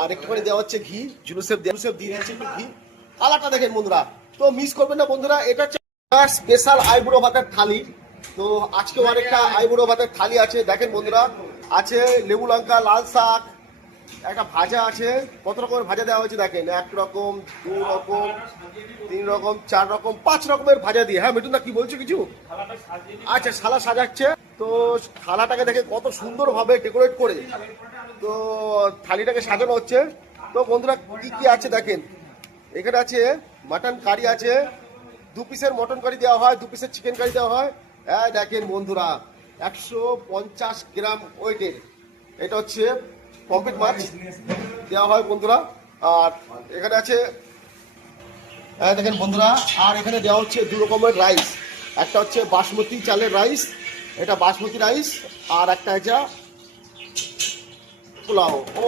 আর একটু করে দেওয়া হচ্ছে ঘি, জুলুসের দিয়ে দিচ্ছে একটু ঘি। কালারটা দেখেন বন্ধুরা, তো মিস করবেন না বন্ধুরা। এটা হচ্ছে স্পেশাল আইবুড়ো ভাতের থালি। তো আজকেও আরেকটা আইবুড়ো ভাতের থালি আছে, দেখেন বন্ধুরা। আছে লেবু লঙ্কা, লাল শাক, একটা ভাজা আছে। কত রকমের ভাজা দেওয়া হয়েছে দেখেন, 1 রকম, 2 রকম, 3 রকম, 4 রকম, 5 রকমের ভাজা দিয়ে। হ্যাঁ মিঠুন দা, কি বলছো কিছু? আচ্ছা, থালা সাজাচ্ছে। তো থালাটাকে দেখে কত সুন্দর ভাবে ডেকোরেট করে তো থালিটাকে সাজানো হচ্ছে। তো বন্ধুরা কি কি আছে দেখেন, এখানে আছে মাটন কারি আছে, 2 পিসের মটন কারি দেওয়া হয়, 2 পিসের চিকেন কারি দেওয়া হয়। হ্যাঁ দেখেন বন্ধুরা, 150 গ্রাম ওয়েটের এটা হচ্ছে পমফ্রেট মাছ দেওয়া হয় বন্ধুরা। আর এখানে আছে, হ্যাঁ দেখেন বন্ধুরা, আর এখানে দেওয়া হচ্ছে 2 রকমের রাইস। একটা হচ্ছে বাসমতি চালের রাইস, এটা বাসমতি রাইস, আর একটা হচ্ছে পোলাও। ও